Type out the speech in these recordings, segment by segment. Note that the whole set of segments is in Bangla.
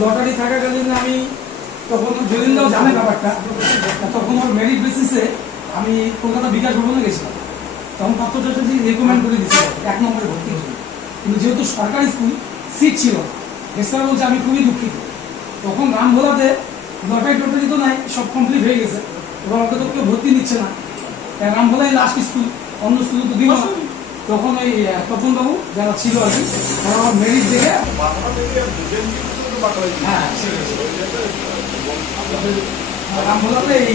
লটারি থাকাকালীন আমি তখন জলিনদাও জানে ব্যাপারটা, তখন ওর মেরিট বেসিসে আমি কলকাতা বিকাশ ভবনে গেছিলাম। তখন পাত্র চ্যাটার্জি রেকমেন্ড করে দিচ্ছিল 1 নম্বরে ভর্তি হয়েছিল, কিন্তু যেহেতু সরকারি স্কুল সিট ছিল, হেড বলছে আমি খুবই দুঃখিত। তখন রামভোলাতে লটারি টটারি তো নাই, সব কমপ্লিট হয়ে গেছে, এবার ওকে তো কেউ ভর্তি নিচ্ছে না, রামভোলাই লাস্ট স্কুল, অন্য স্কুলে তো দিব না। তখন ওই তপনবাবু যারা ছিল আর কি, তারা আমার মেরিট দেখে হ্যাঁ রামভোলাতে এই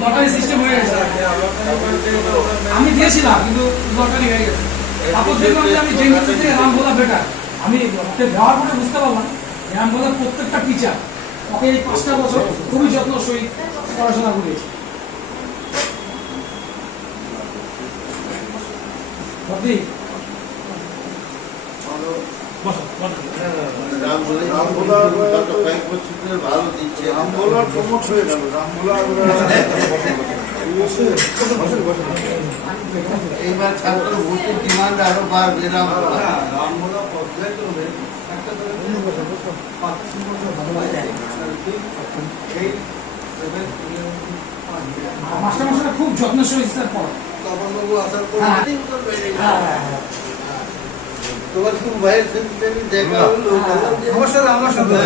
লটারি সিস্টেম হয়ে গেছে। আমি দিয়েছিলাম কিন্তু লটারি হয়ে গেছে। তারপর দেখলাম যে আমি জেনে থেকে রামভোলা বেটার। আমি ওকে দেওয়ার পরে বুঝতে পারলাম রামভোলার প্রত্যেকটা টিচার ওকে এই 5টা বছর খুবই যত্ন সহিত পড়াশোনা করিয়েছে। এইবার ছাত্র ভর্তির ডিমান্ড আরো বাড়বে। মাস্টারমশাইরা খুব যত্ন সহিত স্যার পড়ায়। তপনবাবু আসার পর তোমার খুব ভাইয়ের সেন্টারে দেখা হলো, অবশ্যই আমার সাথে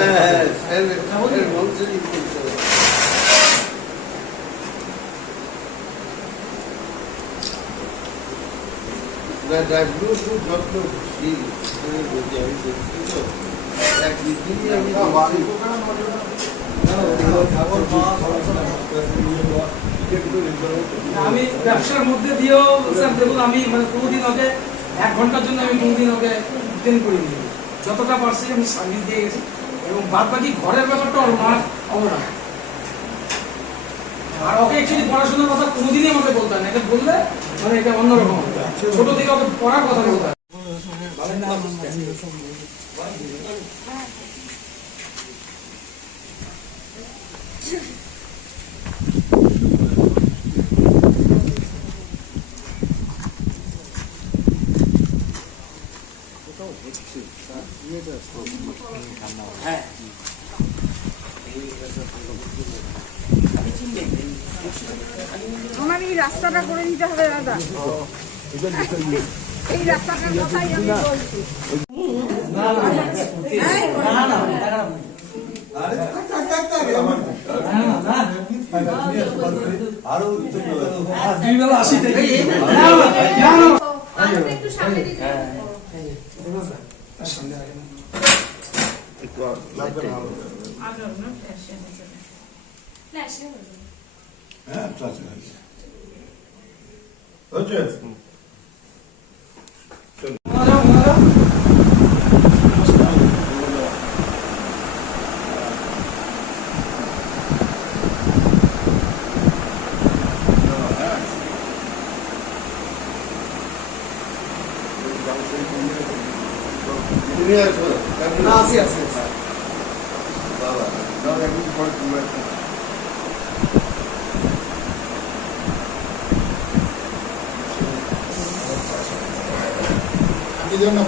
আমি ব্যবসার মধ্যে দিয়েও স্যার দেখুন, আমি মানে কোনোদিন ওকে 1 ঘন্টার জন্য আমি কোনোদিন ওকে ট্রেন করিনি। যতটা পারছি আমি সার্ভিস দিয়ে গেছি, এবং বাদ বাকি ঘরের ব্যাপারটা ওর মার অবদান। আর ওকে অ্যাকচুয়ালি পড়াশোনার কথা কোনোদিনই আমাকে বলতে হয় না, এটা বললে মানে এটা অন্যরকম হবে। ছোট থেকে ওকে পড়ার কথা বলতে হয়। হ্যাঁ আমার এই রাস্তাটা করে দিতে হবে দাদা, এই রাস্তাটার কথাই আমি বলছি।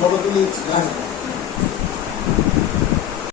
বড় তুলে